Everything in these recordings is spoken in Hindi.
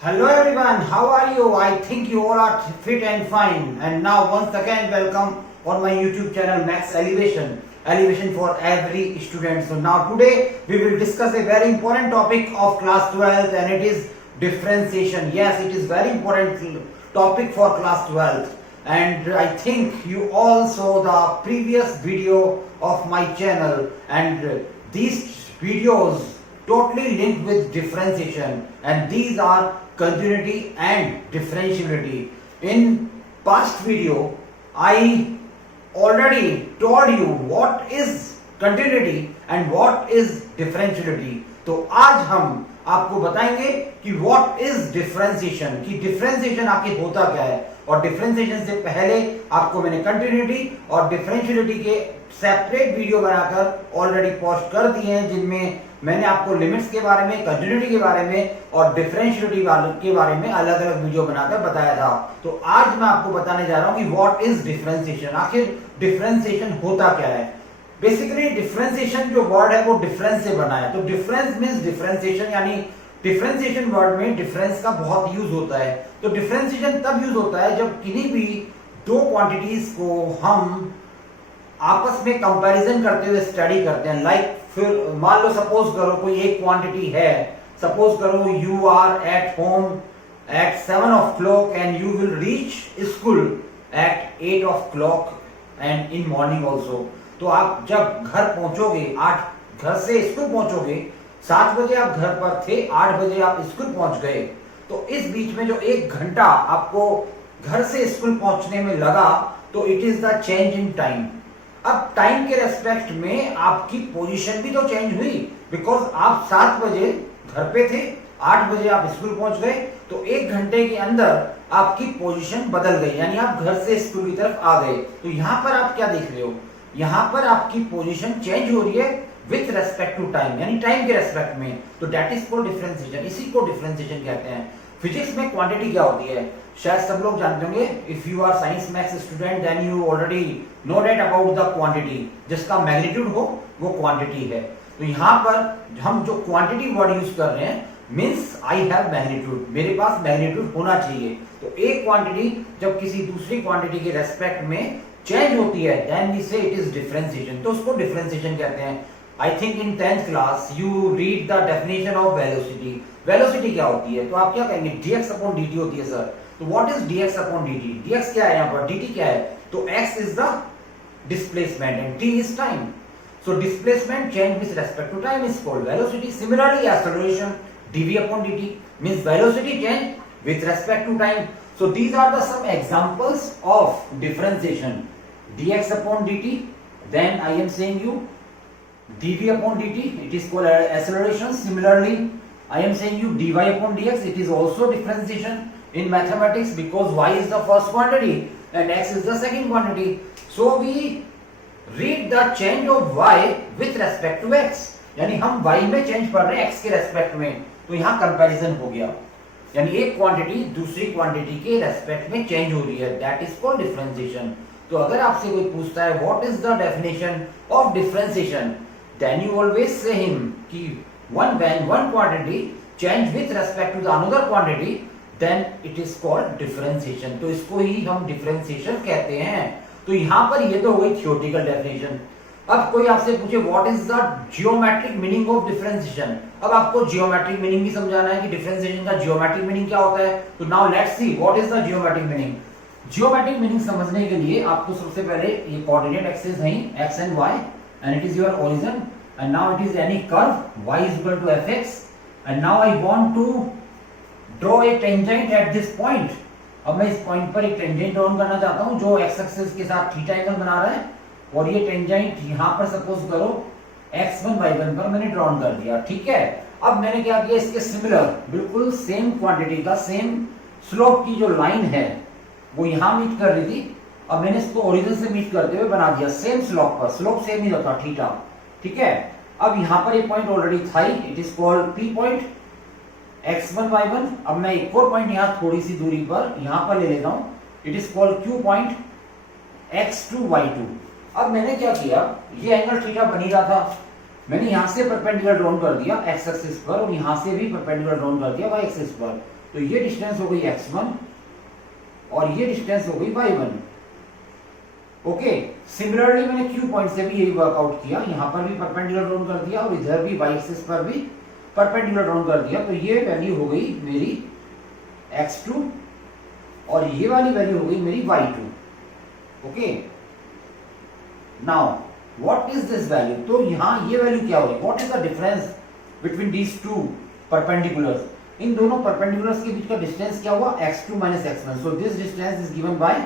Hello everyone, how are you? I think you all are fit and fine. And now once again welcome on my YouTube channel Max Elevation. Elevation for every student. So now today we will discuss a very important topic of class 12th and it is differentiation. Yes, it is very important topic for class 12th. And I think you all saw the previous video of my channel and these videos totally linked with differentiation and these are continuity and differentiability. In past video I already told you what is continuity and what is differentiability. तो आज हम आपको बताएंगे कि what is differentiation, कि differentiation आखिर होता क्या है। और differentiation से पहले आपको मैंने continuity और differentiability के सेपरेट वीडियो बनाकर ऑलरेडी पोस्ट कर दिए हैं, जिनमें मैंने आपको लिमिट्स के बारे में, कंटिन्यूटी के बारे में और डिफरेंशिएबिलिटी के बारे में अलग अलग वीडियो बनाकर बताया था। तो आज मैं आपको बताने जा रहा हूं कि व्हाट इज डिफरेंशिएशन, आखिर डिफरेंशिएशन होता क्या है। बेसिकली डिफरेंशिएशन जो वर्ड है वो डिफरेंस से बना है। तो डिफरेंस मींस डिफरेंशिएशन, यानी डिफरेंशिएशन वर्ड में डिफरेंस का बहुत यूज होता है। तो डिफरेंशिएशन तब यूज होता है जब किन्हीं भी दो क्वांटिटीज को हम आपस में कंपैरिजन करते हुए स्टडी करते हैं। लाइक फिर मान लो सपोज करो कोई एक क्वांटिटी है, सपोज करो you are at home at 7 o'clock and you will reach school at 8 o'clock and in morning also. तो आप जब घर पहुंचोगे, 8 घर से स्कूल पहुंचोगे, 7 बजे आप घर पर थे, 8 बजे आप स्कूल पहुंच गए। तो इस बीच में जो 1 घंटा आपको घर से स्कूल पहुंचने में लगा, तो it is the change in time. अब टाइम के रेस्पेक्ट में आपकी पोजीशन भी तो चेंज हुई, बिकॉज आप 7 बजे घर पे थे, 8 बजे आप स्कूल पहुंच गए। तो 1 घंटे के अंदर आपकी पोजीशन बदल गई, यानी आप घर से स्कूल की तरफ आ गए। तो यहां पर आप क्या देख रहे हो, यहां पर आपकी पोजीशन चेंज हो रही है विथ रेस्पेक्ट टू टाइम, यानी टाइम के रेस्पेक्ट में। तो दैट इज कॉल्ड डिफरेंशिएशन, इसी को डिफरेंशिएशन कहते हैं। फिजिक्स में क्वांटिटी क्या होती है शायद सब लोग जानते होंगे। If you are science maths student then you already know that about the quantity, जिसका मैग्नीट्यूड हो वो क्वांटिटी है। तो यहाँ पर हम जो क्वांटिटी वर्ड यूज कर रहे हैं मीन्स आई हैव मैग्नीट्यूड, मेरे पास मैग्नीट्यूड होना चाहिए। तो एक क्वांटिटी जब किसी दूसरी क्वांटिटी के रेस्पेक्ट में चेंज होती है देन वी से इट इज डिफरेंशिएशन, तो उसको डिफरेंशिएशन कहते हैं। I think in 10th class you read the definition of velocity. Velocity क्या होती है, तो आप क्या कहेंगे dx upon dt होती है सर। तो what is dx upon dt? dx क्या है यहाँ पर, dt क्या है, तो x is the displacement and t is time. So displacement change with respect to time is called velocity. Similarly acceleration dv upon dt means velocity change with respect to time. So these are the some examples of differentiation. dx upon dt, then I am saying you dv upon dt, it is called acceleration. Similarly I am saying you dy upon dx, it is also differentiation in mathematics because y is the first quantity and x is the second quantity. So we read the change of y with respect to x, यानी हम y में चेंज कर रहे हैं x के रेस्पेक्ट में। तो यहाँ कंपैरिजन हो गया, यानी एक क्वांटिटी दूसरी क्वांटिटी के रेस्पेक्ट में चेंज हो रही है, दैट इज कॉल्ड डिफरेंशिएशन। तो अगर आपसे कोई पूछता है what is the definition of differentiation, then you always say him कि when one quantity change with respect to the another quantity then it is called differentiation। तो इसको ही हम differentiation कहते हैं। तो यहाँ पर ये तो हो गई theoretical definition। अब कोई आपसे पूछे what is the geometric meaning of differentiation, अब आपको geometric meaning भी समझाना है कि differentiation का geometric meaning क्या होता है। तो now let's see what is the geometric meaning। geometric meaning समझने के लिए आपको सबसे पहले ये coordinate axes हैं x and y and it is your origin and now it is any curve y is equal to fx and now I want to draw a tangent at this point। अब मैं इस पॉइंट पर एक टेंजेंट ड्रॉ करना चाहता हूं जो x एक्सिस के साथ थीटा एंगल बना रहा है और ये टेंजेंट यहां पर सपोज करो x1 y1 पर मैंने ड्रॉ कर दिया, ठीक है। अब मैंने क्या किया, इसके सिमिलर बिल्कुल सेम क्वांटिटी का सेम स्लोप की जो लाइन है वो यहां मीट कर रही थी, अब मैंने इसको ओरिजिन से मीट करते हुए बना दिया सेम स्लोप पर, स्लोप सेम ही रखा थीटा, ठीक है। अब यहां पर एक पॉइंट ऑलरेडी था, it is called P point x1 y1। अब मैं एक और पॉइंट यहां थोड़ी सी दूरी पर यहां पर ले लेता हूं, it is called Q point x2 y2। अब मैंने क्या किया, ये एंगल थीटा बन ही रहा था, मैंने यहां से परपेंडिकुलर ड्रॉ कर दिया x एक्सिस पर और यहां से भी परपेंडिकुलर ड्रॉ कर दिया y एक्सिस पर। तो ये डिस्टेंस हो गई x1 और ये डिस्टेंस हो गई y1। ओके, सिमिलरली मैंने Q पॉइंट से भी यही वर्कआउट किया, यहां पर भी परपेंडिकुलर ड्रॉन कर दिया और इधर भी y एक्सिस पर भी परपेंडिकुलर ड्रॉन कर दिया। तो ये वैल्यू हो गई मेरी x2 और ये वाली वैल्यू हो गई मेरी y2। Okay, now what is this value? तो यहां ये वैल्यू क्या होगी? What is the difference between these two perpendiculars? इन दोनों परपेंडिकुलर्स के बीच का डिस्टेंस क्या हुआ? x2 minus x1। So this distance is given by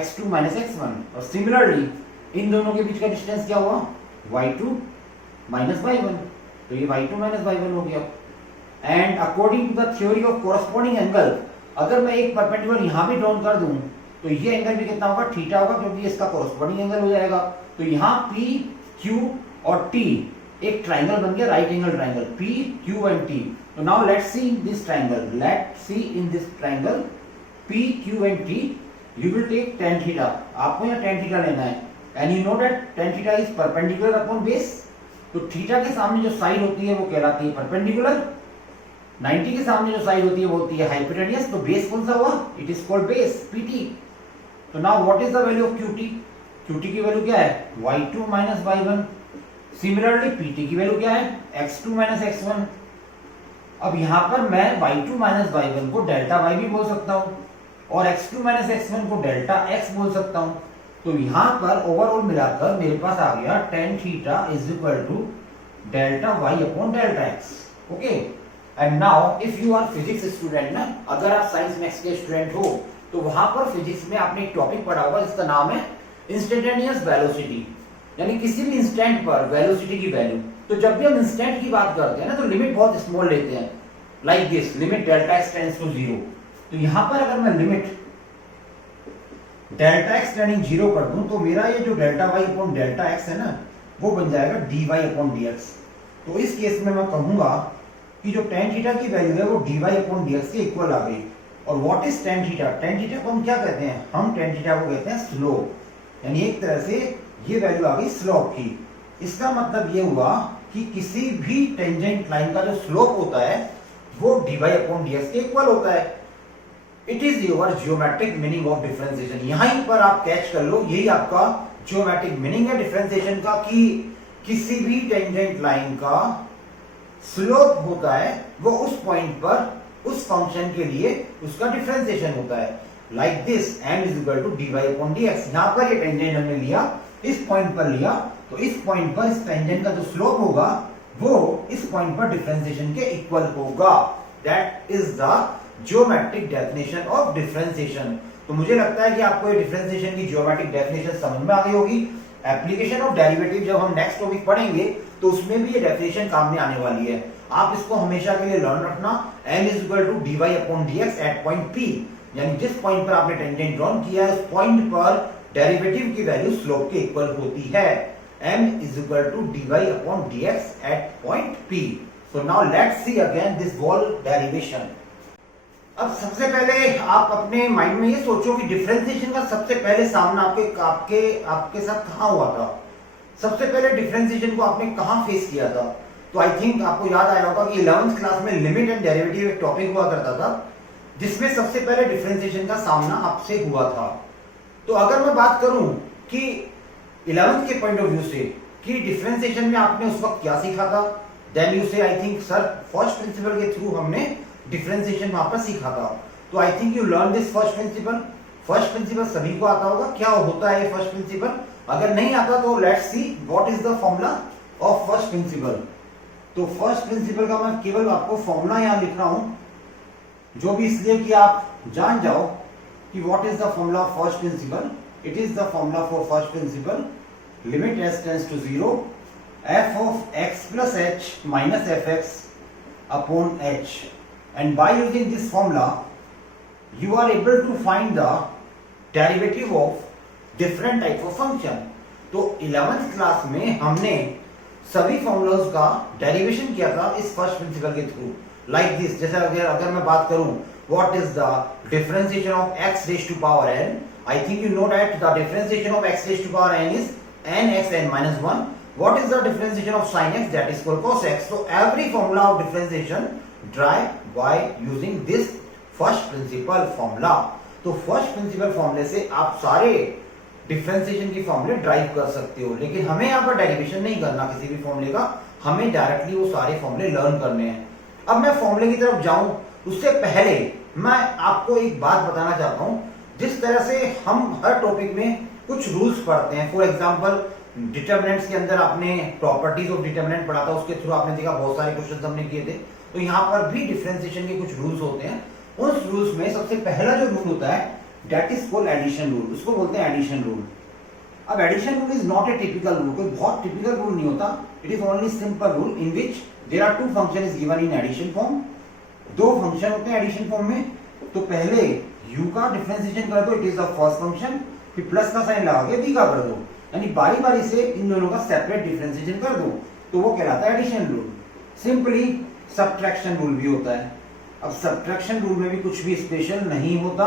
x2 minus x1। और सिमिलरली इन दोनों के बीच का डिस्टेंस क्या हुआ? y2 minus y1। तो ये y2 minus y1 हो गया। And according to the theory of corresponding angle, अगर मैं एक परपेंडिकुलर यहां भी ड्रॉ कर दूं तो ये एंगल भी कितना होगा? थीटा होगा, क्योंकि इसका कोरस्पॉन्डिंग एंगल हो जाएगा। तो यहां P, Q और T एक ट्राइंगल बन गया, right angle triangle P, Q and T। तो now let's see in this triangle, let's see in this triangle P, Q and T। You will take tan theta, आपको यहाँ tan थीटा लेना है and you know that tan theta is perpendicular upon base. तो थीटा के सामने जो साइड होती है वो कहलाती है परपेंडिकुलर, 90 के सामने जो साइड होती है वो होती है हाइपोटेन्यूस। तो बेस कौन सा हुआ? It is called base, PT। तो now what is the value of QT? QT की वैल्यू क्या है? y2 minus y1। Similarly PT की वैल्यू क्या है? x2 minus x1। अब यहां पर मैं y2 minus y1 को डेल्टा y भी बोल सकता हूं और x2 minus x1 को डेल्टा x बोल सकता हूं। तो यहां पर ओवरऑल मिलाकर मेरे पास आ गया tan theta is equal to delta y upon delta x। Okay, and now if you are physics student ना, अगर आप साइंस मैथ्स के स्टूडेंट हो तो वहां पर फिजिक्स में आपने एक टॉपिक पढ़ा होगा जिसका नाम है इंस्टेंटेनियस वेलोसिटी, यानी किसी भी इंस्टेंट पर वेलोसिटी की वैल्यू। तो जब भी हम इंस्टेंट की बात करते हैं ना तो लिमिट बहुत स्मॉल लेते हैं, like this limit delta x tends to 0। तो यहां पर अगर मैं लिमिट डेल्टा x टेंडिंग 0 कर दूं तो मेरा ये जो delta y upon delta x है ना वो बन जाएगा dy अपॉन dx। तो इस केस में मैं कहूंगा कि जो tan थीटा की वैल्यू है वो dy अपॉन dx के इक्वल आ गई। और what is tan theta? tan theta को हम क्या कहते हैं? हम tan थीटा को कहते हैं स्लोप, यानी एक तरह से ये वैल्यू आ गई स्लोप की। इसका मतलब ये हुआ कि किसी भी टेंजेंट लाइन का जो स्लोप होता है वो dy अपॉन dx के इक्वल होता है। It is your geometric meaning of differentiation. यहीं पर आप कैच कर लो, यही आपका जियोमेट्रिक मीनिंग है डिफरेंशिएशन का, कि किसी भी टेंजेंट लाइन का स्लोप होता है वो उस पॉइंट पर उस फंक्शन के लिए उसका डिफरेंशिएशन होता है। Like this m is equal to dy upon dx। यहां पर ये टेंजेंट हमने लिया, इस पॉइंट पर लिया, तो इस पॉइंट पर इस टेंजेंट का जो स्लोप होगा वो इस पॉइंट पर डिफरेंशिएशन के इक्वल होगा। That is the geometric definition of differentiation. तो मुझे लगता है कि आपको ये डिफरेंशिएशन की ज्योमेट्रिक डेफिनेशन समझ में आ गई होगी। एप्लीकेशन ऑफ डेरिवेटिव जब हम नेक्स्ट टॉपिक पढ़ेंगे तो उसमें भी ये डेफिनेशन काम में आने वाली है। आप इसको हमेशा के लिए लर्न रखना, m is equal to dy upon dx at point P, यानी जिस पॉइंट पर आपने टेंजेंट ड्रॉन किया है उस पॉइंट पर डेरिवेटिव की वैल्यू स्लोप के इक्वल होती है। m is equal to dy upon dx at point P। So now let's see again this whole derivation. अब सबसे पहले आप अपने माइंड में ये सोचो कि डिफरेंशिएशन का सबसे पहले सामना आपके साथ कहां हुआ था? सबसे पहले डिफरेंशिएशन को आपने कहां फेस किया था? तो आई थिंक आपको याद आया होगा कि 11th क्लास में लिमिट एंड डेरिवेटिव एक टॉपिक हुआ करता था जिसमें सबसे पहले डिफरेंशिएशन का सामना आपसे हुआ था। तो अगर मैं बात करूं कि 11th के पॉइंट ऑफ व्यू से कि डिफरेंशिएशन में आपने उस वक्त क्या सीखा था, देन यू से I think sir first principle के थ्रू हमने डिफरेंशिएशन वहां पर सीखा था। तो आई think you learn this first principle. First principle सभी को आता होगा, क्या होता है फर्स्ट प्रिंसिपल? अगर नहीं आता तो let's see what is the formula of first principal. तो फर्स्ट प्रिंसिपल का मैं केवल आपको फॉर्मूला यहां लिख रहा हूं, जो भी इसलिए कि आप जान जाओ कि what is the formula of first principle. It is the formula for first principle, limit s tends to 0 f of x plus h minus fx upon h, and by using this formula you are able to find the derivative of different type of function। तो 11th क्लास में हमने सभी फॉर्मूलाज का डेरिवेशन किया था इस फर्स्ट प्रिंसिपल के थ्रू, लाइक दिस। जैसे अगर मैं बात करूं what is the differentiation of x raise to power n, I think you know that the differentiation of x raise to power n is nxn minus 1। What is the differentiation of sin x? That is called cos x। So every formula of differentiation derived by using this first principle formula. तो फर्स्ट प्रिंसिपल फॉर्मूले से आप सारे डिफरेंशिएशन के फॉर्मूले ड्राइव कर सकते हो, लेकिन हमें यहाँ पर डेरिवेशन नहीं करना किसी भी फॉर्मूले का, हमें डायरेक्टली वो सारे फॉर्मूले लर्न करने हैं। अब मैं फॉर्मूले की तरफ जाऊं उससे पहले मैं आपको एक बात बताना चाहता हूं। जिस तरह से हम हर टॉपिक में कुछ रूल्स पढ़ते हैं, फॉर एग्जांपल डिटरमिनेंट्स के अंदर आपने प्रॉपर्टीज ऑफ डिटरमिनेंट पढ़ा था, उसके थ्रू आपने देखा बहुत सारे क्वेश्चन हमने किए थे। तो यहाँ पर भी डिफरेंशिएशन के कुछ रूल्स होते हैं। उस रूल्स में सबसे पहला जो रूल होता है that is called addition rule, उसको बोलते हैं एडिशन रूल। अब addition rule is not a typical rule, कोई बहुत टिपिकल रूल नहीं होता। It is only simple rule in which there are two function is given in addition form. दो फंक्शन होते हैं एडिशन फॉर्म में, तो पहले u का डिफरेंशिएशन कर दो, it is the first function, फिर प्लस का साइन लगा के v का कर दो, यानी बारी बारी से इन दोनों का सेपरेट डिफरेंशिएशन कर दो, तो वो कहलाता है addition rule. Simply subtraction rule भी होता है। अब सबट्रैक्शन रूल में भी कुछ भी स्पेशल नहीं होता,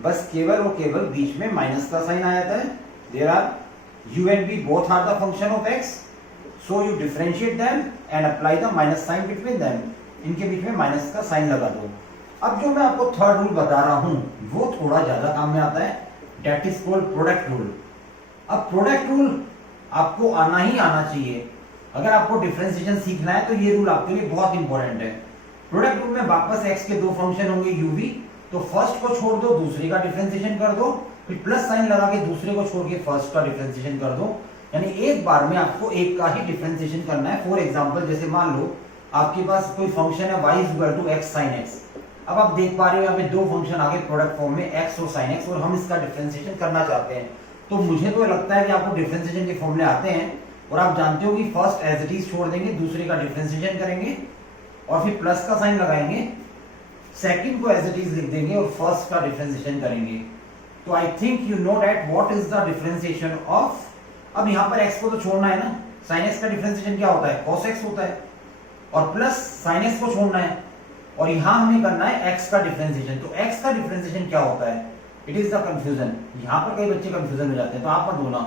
बस केवल और केवल बीच में माइनस का साइन आ जाता है। There are u and v both are the function of x, so you differentiate them and apply the minus sign between them। इनके बीच में माइनस का साइन लगा दो। अब जो मैं आपको थर्ड रूल बता रहा हूं वो थोड़ा ज्यादा काम में आता है, that is called product rule. अब प्रोडक्ट रूल आपको आना ही आना चाहिए। अगर आपको डिफरेंशिएशन सीखना है तो ये रूल आपके लिए बहुत इंपॉर्टेंट है। प्रोडक्ट रूल में वापस x के दो फंक्शन होंगे uv, तो फर्स्ट को छोड़ दो, दूसरे का डिफरेंशिएशन कर दो, फिर प्लस साइन लगा के दूसरे को छोड़ के फर्स्ट का डिफरेंशिएशन कर दो, यानी एक बार में आपको एक का ही डिफरेंशिएशन करना है। फॉर एग्जांपल जैसे मान लो आपके पास कोई फंक्शन है y equal to x sin x। अब आप देख पा रहे हो यहाँ पे दो फंक्शन आगे प्रोडक्ट फॉर्म में x और sin x, और हम इसका डिफरेंशिएशन करना चाहते हैं। तो मुझे तो लगता है कि आपको डिफरेंशिएशन के फॉर्मूले आते हैं और आप जानते हो कि फर्स्ट एज इट इज छोड़ देंगे, दूसरे का डिफरेंशिएशन करेंगे और फिर प्लस का साइन लगाएंगे, सेकंड को एज इट इज लिख देंगे और फर्स्ट का डिफरेंशिएशन करेंगे। तो आई think you know that what is the differentiation of. अब यहाँ पर x को तो छोड़ना है ना, sin x का डिफरेंशिएशन क्या होता है, cos x होता है, और प्लस sin x को छोड़ना है और यहां हमें करना है x का डिफरेंशिएशन। तो x का डिफरेंशिएशन क्या होता है, इट इज द कंफ्यूजन। यहां पर कई बच्चे कंफ्यूजन हो जाते हैं, तो आप मत होना,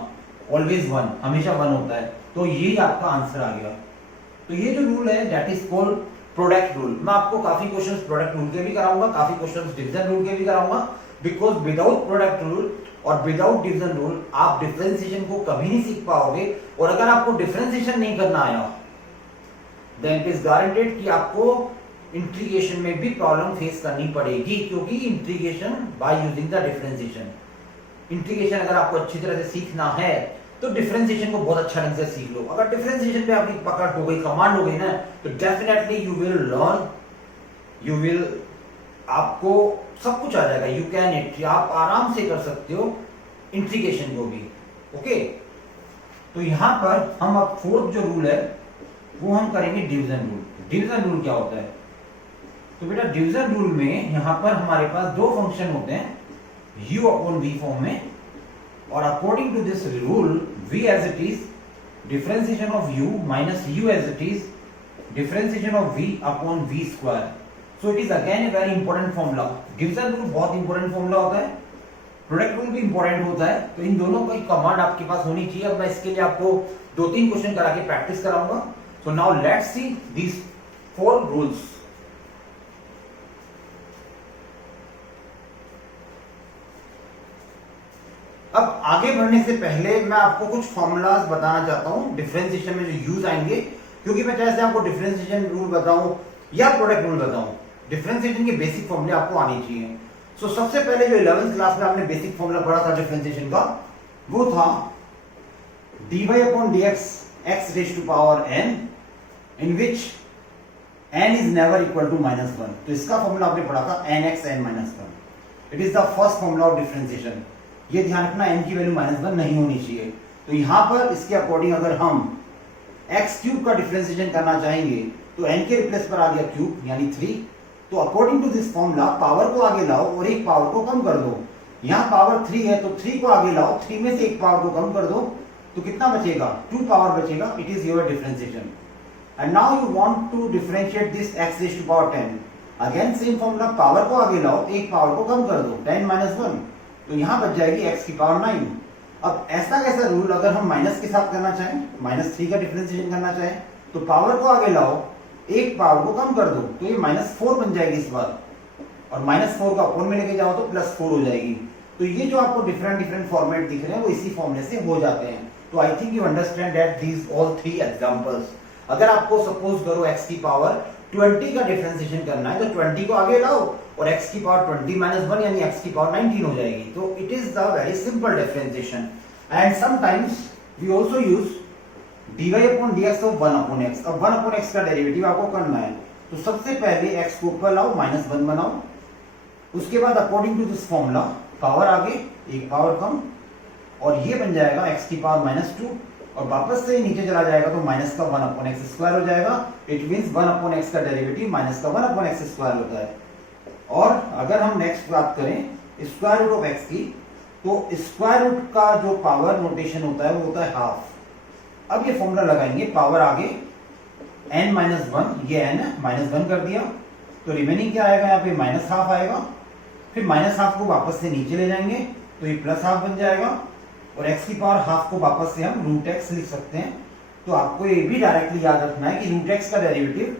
ऑलवेज वन, हमेशा वन होता है। तो यही आपका आंसर आ गया। तो ये जो रूल है that is called product rule. मैं आपको काफी क्वेश्चंस प्रोडक्ट रूल के भी कराऊंगा, काफी क्वेश्चंस डिवीजन रूल के भी कराऊंगा, बिकॉज विदाउट प्रोडक्ट रूल और विदाउट डिवीजन रूल आप डिफरेंशिएशन को कभी नहीं सीख पाओगे। और अगर आपको डिफरेंशिएशन नहीं करना आया देन इट इज गारंटेड कि आपको इंटीग्रेशन में भी प्रॉब्लम फेस करनी पड़ेगी, क्योंकि integration by using the differentiation. Integration अगर आपको अच्छी तरह से सीखना है तो डिफरेंशिएशन को बहुत अच्छा ढंग से सीख लो। अगर डिफरेंशिएशन पे आपकी पकड़ हो गई, कमांड हो गई ना, तो definitely you will learn, you will, आपको सब कुछ आ जाएगा। यू कैन इट, आप आराम से कर सकते हो इंटीग्रेशन को भी। ओके, तो यहां पर हम अब फोर्थ जो रूल है वो हम करेंगे डिवीजन रूल। डिवीजन रूल क्या होता है, तो बेटा डिवीजन रूल में यहां पर हमारे पास दो फंक्शन होते हैं u अपॉन v फॉर्म में, और according to this rule v as it is differentiation of u minus u as it is differentiation of v upon v square. So it is again a very important formula. Division rule बहुत इंपॉर्टेंट फॉर्मूला होता है, प्रोडक्ट रूल भी इंपॉर्टेंट होता है, तो इन दोनों की कमांड आपके पास होनी चाहिए। अब मैं इसके लिए आपको दो तीन क्वेश्चन करा के प्रैक्टिस कराऊंगा। So now let's see these four rules. अब आगे बढ़ने से पहले मैं आपको कुछ फॉर्मूलाज बताना चाहता हूं डिफरेंशिएशन में जो यूज आएंगे, क्योंकि मैं चाहे आपको डिफरेंशिएशन रूल बताऊं या प्रोडक्ट रूल बताऊं, डिफरेंशिएशन के बेसिक फॉर्मूले आपको आने चाहिए। सो सबसे पहले जो 11th क्लास में आपने बेसिक फॉर्मूला पढ़ा था डिफरेंशिएशन का, वो था dy upon dx x raised to power n in which n is never equal to -1। तो इसका फॉर्मूला आपने पढ़ा था nx n -1। It is the first formula of differentiation. ये ध्यान रखना n की वैल्यू -1 नहीं होनी चाहिए। तो यहां पर इसके अकॉर्डिंग अगर हम x क्यूब का डिफरेंशिएशन करना चाहेंगे तो n के रिप्लेस पर आ गया क्यूब यानी 3। तो according to this formula power को आगे लाओ और एक पावर को कम कर दो। यहाँ पावर 3 है तो 3 को आगे लाओ, 3 में से एक पावर को कम कर दो, तो कितना बचेगा, 2 पावर बचेगा। It is your differentiation. And now you want to differentiate this x raise to power 10। Again same formula, power को आगे लाओ, एक पावर को कम कर दो, 10 - 1, तो यहाँ बच जाएगी x की पावर 9। अब ऐसा कैसा रूल, अगर हम माइनस के साथ करना चाहें, -3 का डिफरेंशिएशन करना चाहें, तो पावर को आगे लाओ एक पावर को कम कर दो तो ये -4 बन जाएगी इस बार, और -4 का अपोन में लेके जाओ तो +4 हो जाएगी। तो ये जो आपको डिफरेंट डिफरेंट फॉर्मेट दिख रहे हैं वो इसी फॉर्मूले से हो जाते हैं। तो आई think you understand that these all 3 examples. अगर आपको सपोज करो x की पावर 20 का डिफरेंशिएशन करना है तो 20 को आगे लाओ और x की पावर 20 -1 यानी x की पावर 19 हो जाएगी। तो it is the very simple differentiation. And sometimes we also use dy upon dx of 1 upon x। अब 1 upon x का डेरिवेटिव आपको करना है तो सबसे पहले x को ऊपर लाओ, -1 बनाओ, उसके बाद according to this formula power आगे एक पावर कम, और ये बन जाएगा x की पावर -2, और वापस से नीचे चला जाएगा तो माइनस का 1 अपॉन एक्स स्क्वायर हो जाएगा। इट मींस 1 अपॉन एक्स का डेरिवेटिव माइनस का 1 अपॉन एक्स स्क्वायर होता है। और अगर हम नेक्स्ट बात करें स्क्वायर रूट ऑफ एक्स की, तो स्क्वायर रूट का जो पावर नोटेशन होता है वो होता है हाफ। अब ये फॉर्मूला लगाएंगे, पावर आगे n-1, ये n -1 कर दिया तो रिमेनिंग क्या आएगा, यहाँ पे -½ आएगा, फिर -½ को वापस से नीचे ले जाएंगे तो ये +½ बन जाएगा, और x की पावर हाफ को वापस से हम √x लिख सकते हैं। तो आपको ये भी डायरेक्टली याद रखना है कि √x का डेरिवेटिव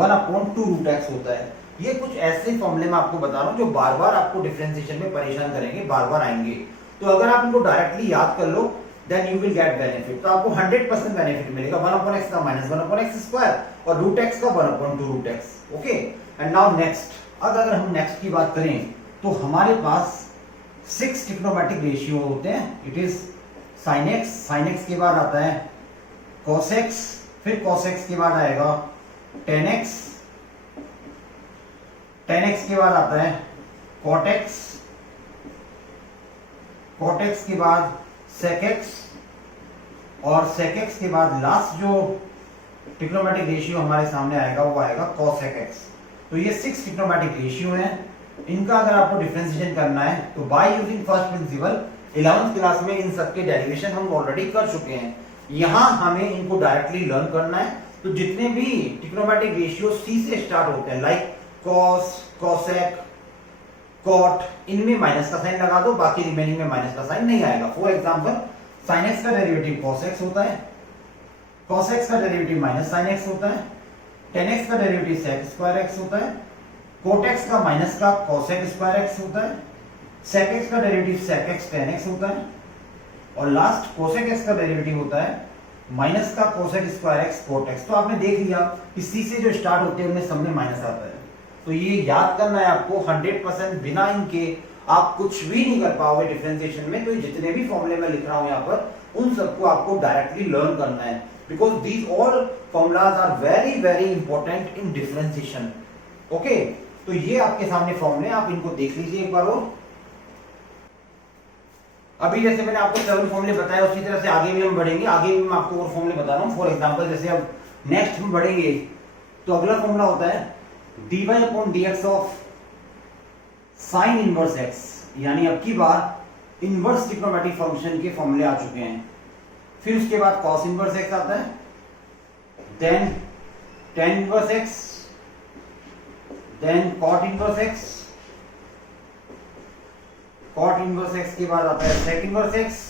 1/2√x होता है। ये कुछ ऐसे फॉर्मूले मैं आपको बता रहा हूँ जो बार बार आपको डिफरेंशिएशन में परेशान करेंगे, बार बार आएंगे। तो अगर आप इनको डायरेक्टली याद कर लो then you will get benefit. तो आपको 100% बेनिफिट मिलेगा। 1/x का -1/x स्क्वायर और √x का 1/2√x। Okay, and now next, अगर हम नेक्स्ट की बात करें तो हमारे पास 6 ट्रिग्नोमेट्रिक रेशियो होते हैं। इट इज sin x के बाद आता है cos x, फिर cos x के बाद आएगा tan x के बाद आता है cot x के बाद sec x, और sec x के बाद लास्ट जो ट्रिग्नोमेट्रिक रेशियो हमारे सामने आएगा वो आएगा cosec x। तो ये 6 ट्रिग्नोमेट्रिक रेशियो हैं। इनका अगर आपको डिफरेंशिएशन करना है तो by using first principle 11th class में इन सब के डेरिवेशन हम ऑलरेडी कर चुके हैं। यहाँ हमें इनको डायरेक्टली लर्न करना है। तो जितने भी ट्रिग्नोमेट्रिक रेशियो c से स्टार्ट होते हैं लाइक cos, cosec, cot, इनमें माइनस का साइन लगा दो, बाकी रिमेनिंग में माइनस का साइन नहीं आएगा। फॉर एग्जांपल sin x का डेरिवेटिव cos x होता है, cos x का डेरिवेटिव -sin x होता है, tan x का डेरिवेटिव sec स्क्वायर x होता है, cot x का माइनस का cosec स्क्वायर x होता है, sec x का derivative sec x tan x होता है, और लास्ट cosec x का डेरिवेटिव होता है माइनस का cosec square x cot x। तो आपने देख लिया कि c से जो स्टार्ट होते हैं उनमें सब में माइनस आता है। तो ये याद करना है आपको 100%। बिना इनके आप कुछ भी नहीं कर पाओगे डिफरेंशिएशन में। तो जितने भी फॉर्मूले मैं लिख रहा हूं यहाँ पर उन सबको आपको डायरेक्टली लर्न करना है, because these all formulas are very very important in differentiation. Okay, तो ये आपके सामने फॉर्मूले, आप इनको देख लीजिए एक बार और। अभी जैसे मैंने आपको 7 फॉर्मूले बताया उसी तरह से आगे भी हम बढ़ेंगे। आगे भी मैं आपको और फॉर्मूले बता रहा हूँ। फॉर एग्जांपल जैसे अब नेक्स्ट हम बढ़ेंगे तो अगला फॉर्मूला होता है dy upon dx of sin inverse x, यानी अब की बार इनवर्स ट्रिग्नोमेट्रिक फंक्शन के फॉर्मूले आ चुके हैं। फिर उसके बाद cos इनवर्स x आता है, then tan inverse x, then cot inverse x, cot inverse x के बाद आता है sec इनवर्स x,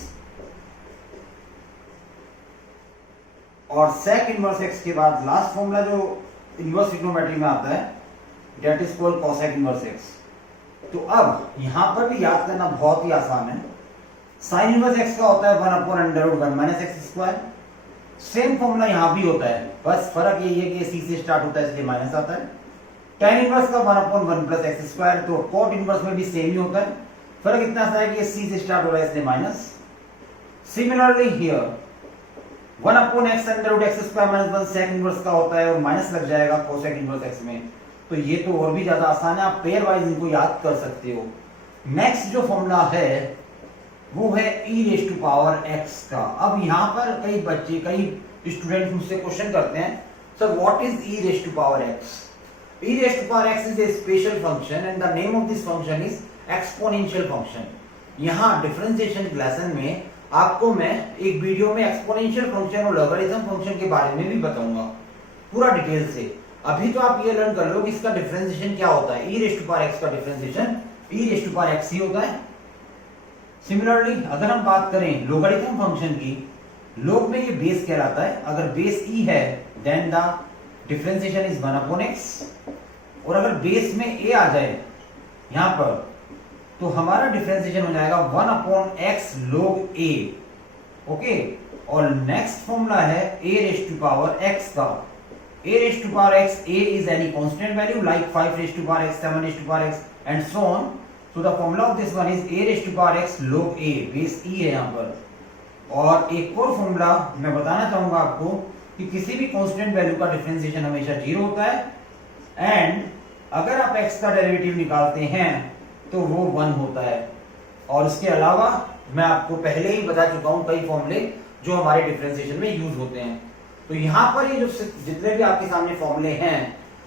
और sec इनवर्स x के बाद लास्ट फॉर्मूला जो इनवर्स ट्रिग्नोमेट्री में आता है that is called cosec inverse x। तो अब यहां पर भी याद करना बहुत ही आसान है। sin इनवर्स x का होता है 1/√1 - x स्क्वायर। सेम फॉर्मूला यहां भी होता है, बस फर्क यही है कि c से स्टार्ट होता है इसलिए माइनस आता है। tan इनवर्स का 1/1 + x स्क्वायर, तो cot इनवर्स में भी सेम ही होता है। फर्क इतना सा है कि c से स्टार्ट हो रहा है इसलिए minus. Similarly here 1/x √x square -1 sec inverse का होता है और माइनस लग जाएगा cosec इनवर्स x में। तो ये तो और भी ज्यादा आसान है, आप पेयर वाइज इनको याद कर सकते हो। नेक्स्ट जो फॉर्मूला है वो है e⁻x का। अब यहाँ पर कई बच्चे, कई स्टूडेंट मुझसे क्वेश्चन करते हैं, sir what is e⁻x? e⁻x is a special function and the name of this function is exponential function. यहाँ डिफरेंशिएशन लेसन में आपको मैं एक वीडियो में एक्सपोनेंशियल फंक्शन और लॉगरिथम फंक्शन के बारे में भी बताऊंगा पूरा डिटेल से। अभी तो आप ये लर्न कर लो कि इसका डिफरेंशिएशन क्या होता है। e⁻x का डिफरेंशिएशन e⁻x ही होता है। सिमिलरली अगर हम बात करें लोगारिथम फंक्शन की, लोग में ये बेस कहलाता है। अगर बेस e है then the differentiation is 1 upon x, और अगर बेस में a आ जाए यहां पर तो हमारा डिफरेंशिएशन हो जाएगा 1 upon x log a। Okay, और नेक्स्ट फॉर्मूला है a raise to power x का। a raise to power x, a is any constant value like 5 raise to power x, 7 raise to power x and so on. So the formula of this one is a raise to power x log a, base e है यहां पर। और एक और फॉर्मूला मैं बताना चाहूंगा आपको कि किसी भी कांस्टेंट वैल्यू का डिफरेंशिएशन हमेशा 0 होता है एंड अगर आप x का डेरिवेटिव निकालते हैं तो वो 1 होता है। और इसके अलावा मैं आपको पहले ही बता चुका हूं कई फॉर्मूले जो हमारे डिफरेंशिएशन में यूज होते हैं। तो यहां पर ये जो जितने भी आपके सामने फॉर्मूले हैं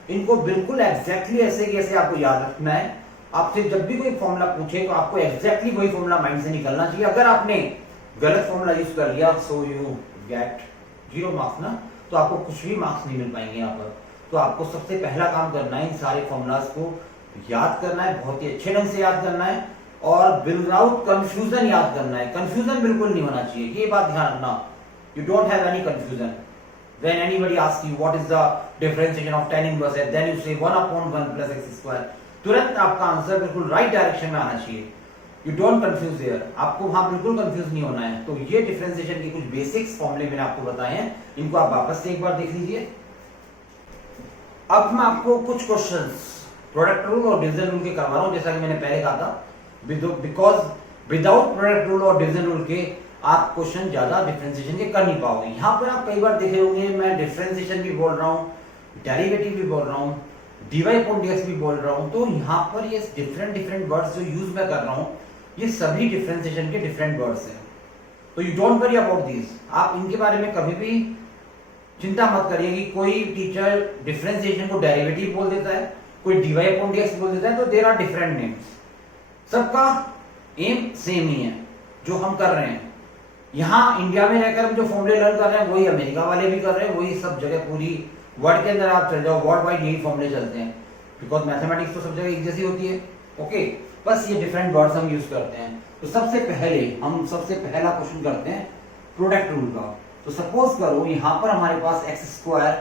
इनको बिल्कुल एग्जैक्टली ऐसे की ऐसे आपको याद रखना है। आपसे जब भी कोई फॉर्मूला पूछे तो आपको एग्जैक्टली वही फॉर्मूला माइंड से निकलना चाहिए। अगर आपने गलत फॉर्मूला यूज कर लिया सो यू गेट 0 मार्क्स ना, तो आपको कुछ भी मार्क्स नहीं मिल पाएंगे यहाँ पर। तो आपको सबसे पहला काम करना है इन सारे फॉर्मूलाज को याद करना है, बहुत ही अच्छे ढंग से याद करना है और विदाउट कंफ्यूजन याद करना है। कंफ्यूजन बिल्कुल नहीं होना चाहिए, ये बात ध्यान रखना। You don't have any confusion when anybody asks you what is the differentiation of tan inverse f, then you say 1 upon 1 plus x square। तुरंत आपका आंसर बिल्कुल राइट डायरेक्शन में आना चाहिए। यू डोंट कंफ्यूज देयर, आपको वहां बिल्कुल कंफ्यूज नहीं होना है। तो ये डिफरेंशिएशन के कुछ बेसिक्स फॉर्मूले मैंने आपको बताए हैं, इनको आप वापस से एक बार देख लीजिए। अब मैं आपको कुछ क्वेश्चंस प्रोडक्ट रूल और डिवीजन रूल के करवा रहा हूं, जैसा कि मैंने पहले कहा था, बिकॉज विदाउट प्रोडक्ट रूल और डिवीजन रूल के आप क्वेश्चन ज्यादा डिफरेंशिएशन के कर नहीं पाओगे। यहां पर आप कई बार देखे होंगे मैं डिफरेंशिएशन भी बोल रहा हूं, डेरिवेटिव भी बोल रहा हूं, dy अपॉन dx भी बोल रहा हूं। तो यहां पर ये डिफरेंट वर्ड्स जो यूज मैं कर रहा हूं ये सभी डिफरेंशिएशन के डिफरेंट वर्ड्स हैं। तो you don't worry about this, आप इनके बारे में कभी भी चिंता मत करिए कि कोई टीचर डिफरेंशिएशन को डेरिवेटिव बोल देता है, कोई dy अपॉन dx बोल देता है, तो देयर आर डिफरेंट नेम्स। सबका एम सेम ही है जो हम कर रहे हैं। यहाँ इंडिया में रहकर हम जो फॉर्मूले लर्न कर रहे हैं वही अमेरिका वाले भी कर रहे हैं, वही सब जगह पूरी वर्ल्ड के अंदर आप चल जाओ, वर्ल्ड वाइड यही फॉर्मूले चलते हैं, बिकॉज मैथमेटिक्स तो सब जगह एक जैसी होती है। ओके, बस ये डिफरेंट वर्ड्स हम यूज करते हैं। तो सबसे पहला क्वेश्चन करते हैं प्रोडक्ट रूल का। तो सपोज करो यहाँ पर हमारे पास x स्क्वायर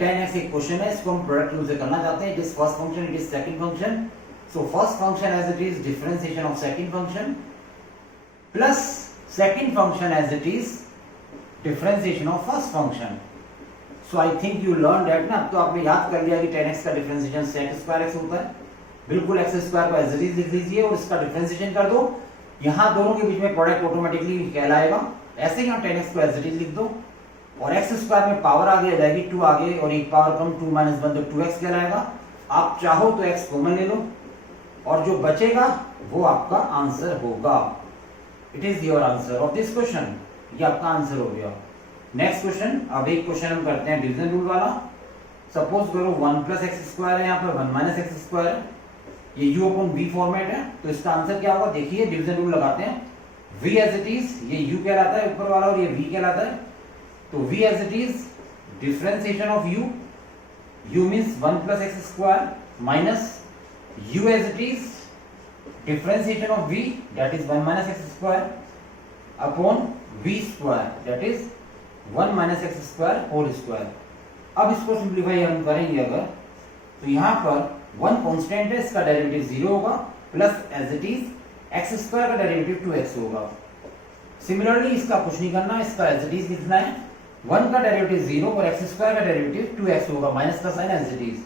10x एक क्वेश्चन है, इसको हम प्रोडक्ट रूल से करना चाहते हैं। It is first function, it is second function. So first function as it is differentiation of second function plus second function as it is differentiation of first function. So I think you learn that ना। तो आपने याद कर लिया कि 10x का डिफरेंशिएशन sec स्क्वायर x होता है। बिल्कुल x स्क्वायर को एज इट इज लिख लीजिए और इसका डिफरेंशिएशन कर दो। यहाँ दोनों के बीच में प्रोडक्ट ऑटोमेटिकली कहलाएगा। ऐसे ही 10x को एज इट इज लिख दो और x स्क्वायर में पावर आगे आ जाएगी 2 आगे और एक पावर कम 2 - 1 तो 2x कहलाएगा। आप चाहो तो x कॉमन ले लो और जो बचेगा वो आपका आंसर होगा। It is your answer of this question. ये आपका आंसर हो गया। नेक्स्ट क्वेश्चन, अब एक क्वेश्चन हम करते हैं डिवीजन रूल वाला। सपोज करो 1 प्लस एक्स स्क्वायर है, यहाँ पर 1 माइनस एक्स स्क्वायर है, ये u अपॉन v फॉर्मेट है। तो इसका आंसर क्या होगा, देखिए डिवीजन रूल लगाते हैं। v एज इट इज, ये u कहलाता है ऊपर वाला और ये v कहलाता है। तो v as it is differentiation of u means 1 plus x square minus u as it is differentiation of v that is 1 minus x square upon v square that is 1 minus x square whole square. अब इसको सिंप्लीफाई हम करेंगे अगर, तो यहाँ पर 1 कांस्टेंट है, इसका डेरिवेटिव 0 होगा plus as it is x square का डेरिवेटिव 2x होगा। सिमिलरली इसका कुछ नहीं करना, इसका एज इट इज लिखना है। 1 का डेरिवेटिव 0 और एक्स स्क्वायर का डेरिवेटिव 2x होगा, माइनस का sign as it is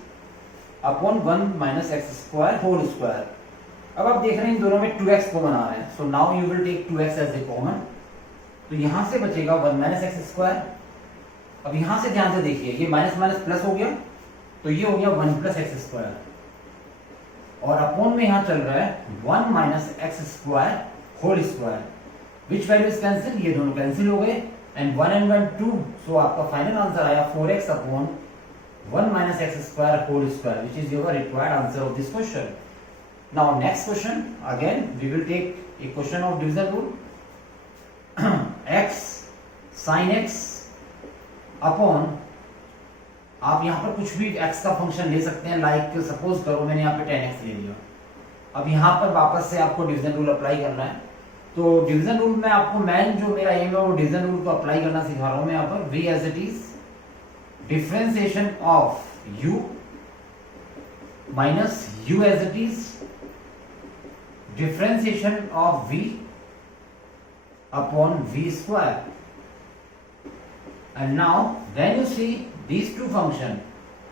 upon 1 minus x square whole square. अब आप देख रहे हैं इन दोनों में 2x कॉमन आ रहा है, so now you will take 2x as a common. तो यहां से बचेगा 1 माइनस एक्स स्क्वायर। अब यहां से ध्यान से देखिए, ये माइनस माइनस प्लस हो गया, तो ये हो गया 1 प्लस एक्स स्क्वायर और अपॉन में यहां चल रहा है 1 minus x square whole square. Which value is cancel, ये दोनों कैंसिल हो गए एंड 1 and 1 2। सो आपका फाइनल आंसर आया 4x upon 1 minus x square whole square, which is your required answer of this question. Now next question, again we will take a question of division rule. x sin x upon, आप यहां पर कुछ भी x का फंक्शन ले सकते हैं, लाइक सपोज करो मैंने यहाँ पे 10x ले लिया। अब यहाँ पर वापस से आपको डिवीजन रूल अप्लाई करना है। तो डिवीजन रूल में आपको जो मेरा एम है वो डिवीजन रूल को अप्लाई करना सिखा रहा हूं मैं यहाँ पर। v as it is differentiation of u minus u as it is, differentiation of v upon v square. And now when you see these two function,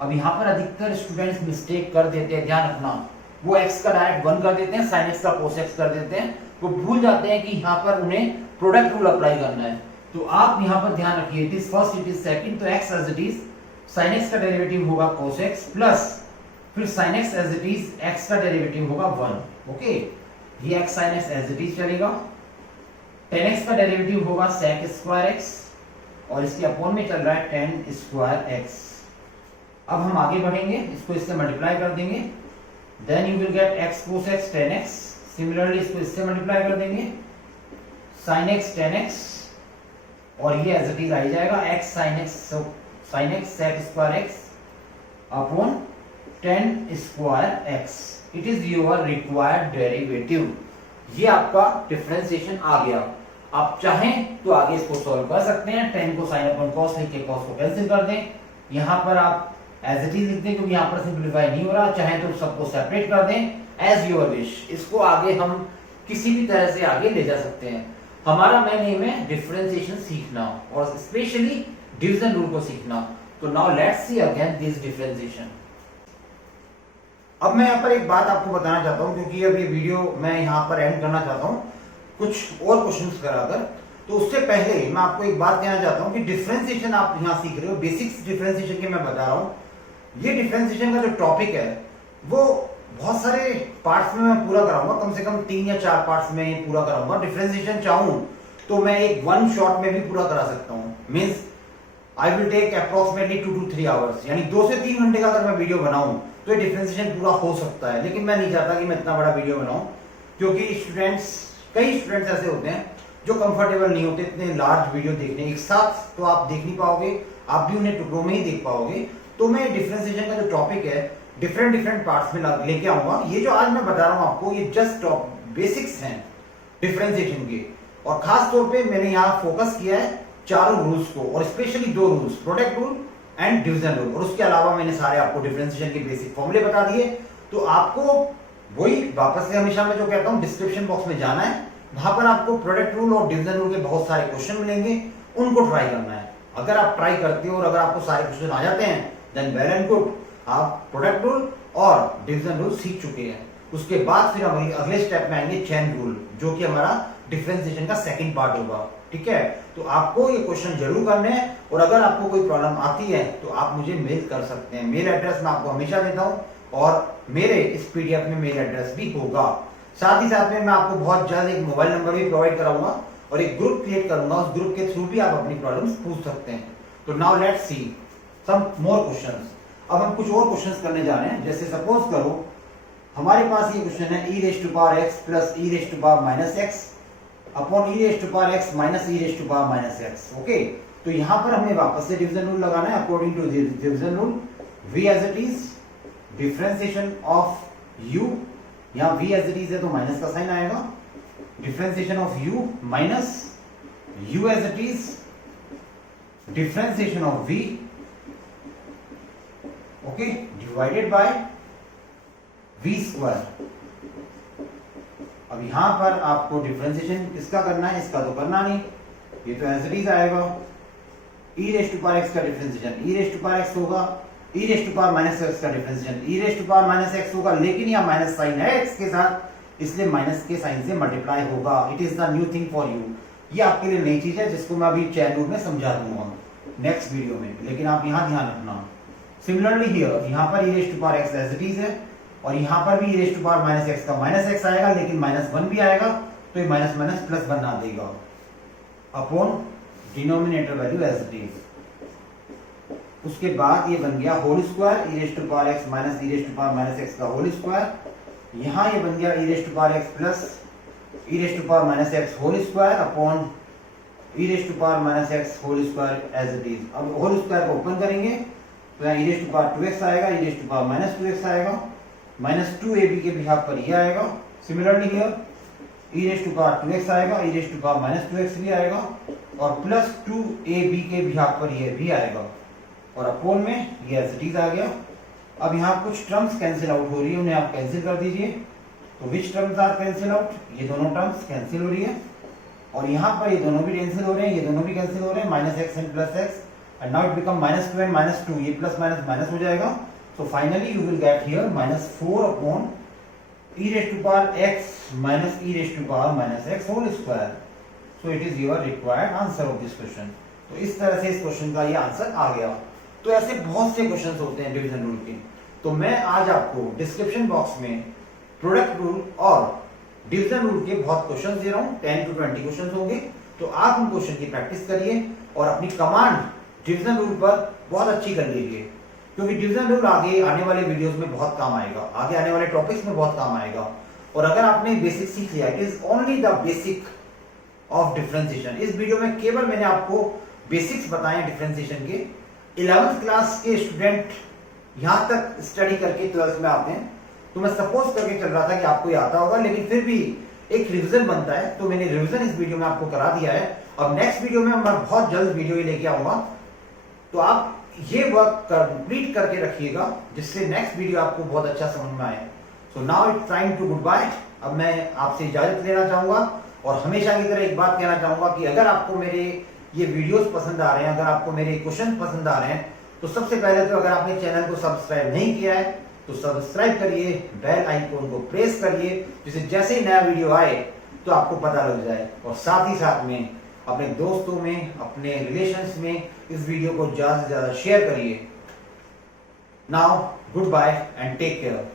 अब यहां पर अधिकतर स्टूडेंट्स मिस्टेक कर देते हैं, ध्यान रखना, वो x का डायरेक्ट 1 कर देते हैं, sin x का cos x कर देते हैं, वो भूल जाते हैं कि यहाँ पर उन्हें प्रोडक्ट रूल अप्लाई करना है. तो आप यहाँ पर ध्यान रखिए, it is first, it is second, तो x as it is sin x का डेरिवेटिव होगा cos x प्लस फिर sin x as it is x का डेरिवेटिव होगा 1. ओके, ये x sin x as it is चलेगा. tan x का डेरिवेटिव होगा sec स्क्वायर x और इसके अपॉन में चल रहा है tan स्क्वायर x. अब हम आगे बढ़ेंगे, इसको इससे मल्टीप्लाई कर देंगे, then you will get x cos x tan x. Similarly इसको इससे मल्टीप्लाई कर देंगे, sin x tan x, और ये एज इट इज आ जाएगा x sin x, so sin x sec square x upon tan square x. It is your required derivative. ये आपका डिफरेंशिएशन आ गया. आप चाहें तो आगे इसको सॉल्व कर सकते हैं, tan को sin अपॉन cos लिख के cos को कैंसिल कर दें, यहां पर आप एज इट इज लिख दें क्योंकि यहाँ पर सिंप्लीफाई नहीं हो रहा. चाहे तो सबको सेपरेट कर दें, एज योर विश. इसको आगे हम किसी भी तरह से आगे ले जा सकते हैं. हमारा मेन एम है डिफरेंशिएशन सीखना और स्पेशली डिवीजन रूल को सीखना. तो now let's see again this differentiation. अब मैं यहाँ पर एक बात आपको बताना चाहता हूँ, क्योंकि अब ये वीडियो मैं यहाँ पर एंड करना चाहता हूँ कुछ और क्वेश्चंस कराकर. तो उससे पहले मैं आपको एक बात कहना चाहता हूँ कि डिफरेंशिएशन आप यहाँ सीख रहे हो, बेसिक्स डिफरेंशिएशन के मैं बता रहा हूँ. ये डिफरेंशिएशन का जो टॉपिक है वो बहुत सारे पार्ट्स में मैं पूरा कराऊंगा, कम से कम 3 या 4 पार्ट्स में ये पूरा कराऊंगा. डिफरेंशिएशन चाहूं तो मैं एक 1 शॉट में भी पूरा करा सकता हूं. Means I will take approximately 2 to 3 hours, यानी 2 से 3 घंटे का अगर मैं वीडियो बनाऊं तो ये डिफरेंशिएशन पूरा हो सकता है. लेकिन मैं नहीं चाहता कि मैं इतना बड़ा वीडियो बनाऊं, क्योंकि कई स्टूडेंट्स ऐसे होते हैं जो कंफर्टेबल नहीं होते इतने लार्ज वीडियो देखने एक साथ. तो आप देख नहीं पाओगे, आप भी उन्हें टुकड़ों में ही देख पाओगे. तो मैं डिफरेंशिएशन का जो टॉपिक है डिफरेंट पार्ट्स में लेके आऊंगा. ये जो आज मैं बता रहा हूं आपको, ये जस्ट बेसिक्स हैं डिफरेंशिएशन के, और खास तौर पे मैंने यहाँ फोकस किया है चारों रूल्स को, और specially 2 rules, product rule and division rule. और उसके अलावा मैंने सारे आपको डिफरेंशिएशन के बेसिक फॉर्मूले बता दिए. तो आपको वही वापस से हमेशा मैं जो कहता हूँ डिस्क्रिप्शन बॉक्स में जाना है, वहां पर आपको प्रोडक्ट रूल और डिवीजन रूल के बहुत सारे क्वेश्चन मिलेंगे, उनको ट्राई करना है. अगर आप ट्राई करते हो और अगर आपको सारे क्वेश्चन आ जाते हैं देन वेल एंड गुड, आप प्रोडक्ट रूल और डिवीजन रूल सीख चुके हैं. उसके बाद फिर हम अगले स्टेप में आएंगे चेन रूल, जो कि हमारा डिफरेंशिएशन का सेकंड पार्ट होगा. ठीक है, तो आपको ये क्वेश्चन जरूर करने हैं, और अगर आपको कोई प्रॉब्लम आती है तो आप मुझे मेल कर सकते हैं. मेल एड्रेस मैं आपको हमेशा देता हूँ, और मेरे इस पीडीएफ में मेल एड्रेस भी होगा. साथ ही साथ में मैं आपको बहुत जल्द एक मोबाइल नंबर भी प्रोवाइड कराऊंगा और एक ग्रुप क्रिएट करूंगा. उस ग्रुप के थ्रू भी आप अपनी प्रॉब्लम्स पूछ सकते हैं. तो now let's see some more questions. अब हम कुछ और क्वेश्चंस करने जा रहे हैं. जैसे सपोज करो हमारे पास ये क्वेश्चन है e raise to power x plus e raise to power minus x upon e raise to power x minus e raise to power minus x. Okay, तो यहां पर हमें वापस से डिवीजन रूल लगाना है. According to division rule v as it is differentiation of u, यहां v एज इट इज है तो माइनस का साइन आएगा. Differentiation of u minus u as it is differentiation of v, okay, divided by v square. अब यहां पर आपको डिफरेंशिएशन किसका करना है, इसका तो करना नहीं, ये तो एज इट इज आएगा. e raise to power x का differentiation e raise to power x होगा, e raise to power minus x का differentiation e raise to power minus x होगा. लेकिन यहां माइनस साइन है x के साथ, इसलिए माइनस के साइन से मल्टीप्लाई होगा. It is the new thing for you. ये आपके लिए नई चीज है जिसको मैं अभी चैन रूल में समझा दूंगा नेक्स्ट वीडियो में, लेकिन आप यहां ध्यान रखना. सिमिलरली हियर, यहां पर e raise to power x as it is है, और यहां पर भी e raise to power minus x का माइनस x आएगा, लेकिन माइनस 1 भी आएगा, तो ये माइनस माइनस प्लस बना देगा upon denominator value as it is. उसके बाद ये बन गया whole square e raise to power x minus e raise to power minus x का होल स्क्वायर. यहां ये बन गया e raise to power x plus e raise to power minus x whole square upon e raise to power minus x whole square as it is. अब होल स्क्वायर को ओपन करेंगे तो यहाँ e raise to power 2x आएगा, e raise to power minus 2x आएगा, माइनस 2ab के बिहाफ पर ये आएगा. Similarly here e raise to power 2x आएगा, e raise to power minus 2x भी आएगा, और प्लस 2ab के बिहाफ पर ये भी आएगा. और अपोन में ये एज इट इज आ गया। अब यहाँ कुछ टर्म्स कैंसिल आउट हो रही है, उन्हें आप कैंसिल कर दीजिए। तो विच टर्म्स आर कैंसिल आउट, ये दोनों टर्म्स कैंसिल हो रही है और यहाँ पर ये दोनों भी कैंसिल हो रहे हैं, ये दोनों भी कैंसिल हो रहे हैं, minus x and plus x and now it become minus two and minus two, ये प्लस माइनस माइनस हो जाएगा। So finally you will get here minus 4 upon e raised to power x minus e raised to power minus x whole square. So it is your required answer of this question. तो इस तरह से इस क्वेश्चन का ये आंसर आ गया। तो ऐसे बहुत से क्वेश्चंस होते हैं डिवीजन रूल के। तो मैं आज आपको डिस्क्रिप्शन बॉक्स में प्रोडक्ट रूल और डिवीजन रूल के बहुत क्वेश्चंस दे रहा हूँ, 10 to 20 क्वेश्चंस होंगे। तो आप उन क्वेश्चन की प्रैक्टिस करिए और अपनी कमांड डिवीजन रूल पर बहुत अच्छी कर लीजिए, क्योंकि डिवीजन रूल आगे आने वाले वीडियोस में बहुत काम आएगा, आगे आने वाले टॉपिक्स में बहुत काम आएगा। और अगर आपने बेसिक सीख लिया, it is only the basic of differentiation. इस वीडियो में केवल मैंने आपको बेसिक्स बताए डिफरेंशिएशन के। 11th क्लास के स्टूडेंट यहां तक स्टडी करके 12th में आते हैं, तो मैं सपोज करके चल रहा था कि आपको ये आता होगा, लेकिन फिर भी एक रिविजन बनता है, तो मैंने रिविजन इस वीडियो में आपको करा दिया है। अब नेक्स्ट वीडियो में मैं बहुत जल्द वीडियो ही लेके आऊंगा, तो आप ये वर्क कंप्लीट करके रखिएगा, जिससे नेक्स्ट वीडियो आपको बहुत अच्छा समझ में आए। So now it's time to good bye. अब मैं आपसे इजाजत लेना चाहूंगा और हमेशा की तरह एक बात कहना चाहूंगा कि अगर आपको मेरे ये वीडियोस पसंद आ रहे हैं, अगर आपको मेरे क्वेश्चन पसंद आ रहे हैं, तो सबसे पहले तो अगर आपने चैनल को सब्सक्राइब नहीं किया है तो सब्सक्राइब करिए, बेल आइकन को प्रेस करिए, जिससे जैसे ही नया वीडियो आए तो आपको पता लग जाए। और साथ ही साथ में अपने दोस्तों में, अपने रिलेशंस में इस वीडियो को ज्यादा से ज्यादा शेयर करिए। Now good bye and take care.